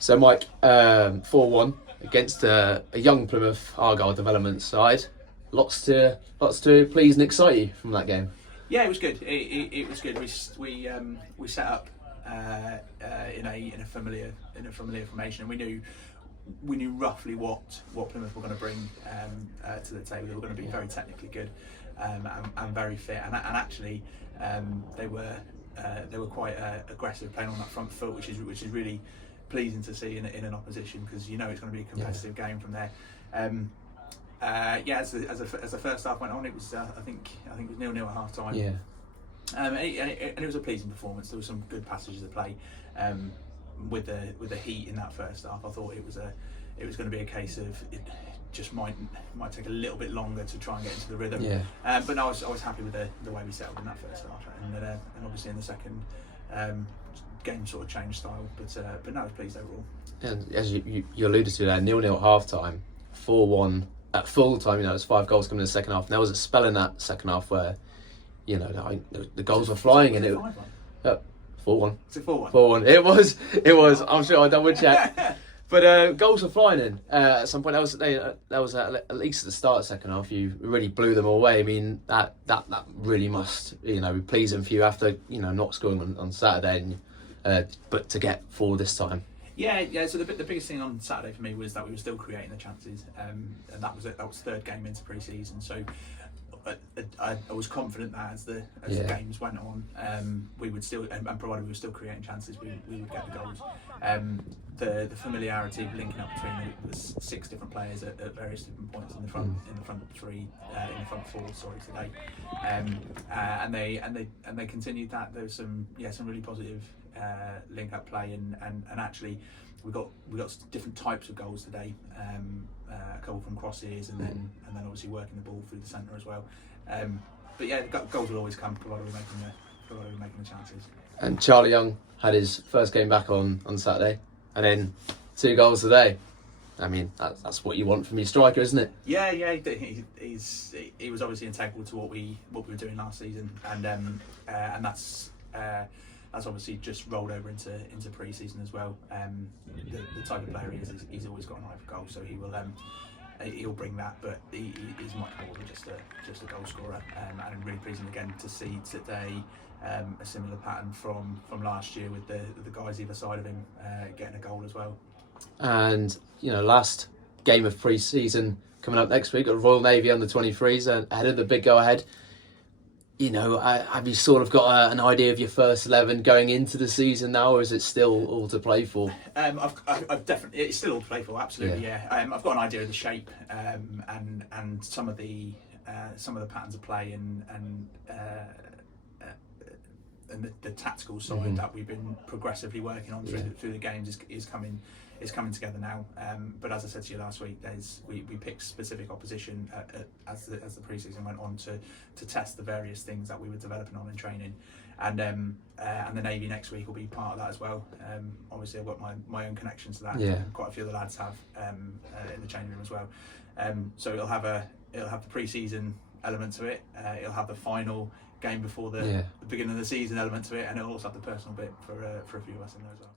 So Mike, 4-1 against a young Plymouth Argyle Development side. Lots to please and excite you from that game. Yeah, it was good. It was good. We set up in a familiar formation, and we knew roughly what Plymouth were going to bring to the table. They were going to be very technically good and very fit, and actually they were quite aggressive, playing on that front foot, which is really pleasing to see in an opposition, because you know it's going to be a competitive game from there. As the first half went on, it was I think it was 0-0 at half time. Yeah. And it was a pleasing performance. There were some good passages of play. With the heat in that first half, I thought it was going to be a case of it just might take a little bit longer to try and get into the rhythm. Yeah. But no, I was happy with the way we settled in that first half, and obviously in the second, game sort of changed style. But no, I was pleased overall. And as you alluded to there, 0-0 at half time, 4-1 at full time. It was 5 goals coming in the second half. And there was a spell in that second half where, the goals were flying, and it 4-1. It's a 4-1. 4-1. It was. I'm sure I double check. But goals were flying in at some point. That was at least at the start of the second half. You really blew them away. I mean, that really must be pleasing for you after not scoring on Saturday, but to get 4 this time. Yeah. So the biggest thing on Saturday for me was that we were still creating the chances, and that was third game into pre-season. So I was confident that as the games went on, we would still, and provided we were still creating chances, we would get the goals. The familiarity of linking up between the 6 different players at various different points in the front three, in the front 4, today, and they continued that. There was some really positive link up play, and actually we got different types of goals today. A couple from crosses, and then obviously working the ball through the centre as well. But yeah, goals will always come provided we're making the chances. And Charlie Young had his first game back on Saturday, and then 2 goals today. I mean, that's what you want from your striker, isn't it? Yeah. He was obviously integral to what we were doing last season, and that's obviously just rolled over into pre-season as well. The type of player he is, he's always got an eye for goal, so he'll bring that. But he's much more than just a goal scorer, and really pleasing again to see today a similar pattern from last year with the guys either side of him getting a goal as well. And last game of pre-season coming up next week at Royal Navy under 23s, and ahead of the big go ahead. Have you sort of got an idea of your first 11 going into the season now, or is it still all to play for? I've definitely, it's still all to play for, absolutely. Yeah. I've got an idea of the shape, and some of the patterns of play, and the tactical side that we've been progressively working on through the games is coming together now. But as I said to you last week, we picked specific opposition as the pre-season went on to test the various things that we were developing on in training, and the Navy next week will be part of that as well. Obviously, I've got my own connections to that. Yeah. Quite a few of the lads have in the changing room as well. So it'll have the pre-season element to it. It'll have the final game before the beginning of the season element to it, and it'll also have the personal bit for a few of us in there as well.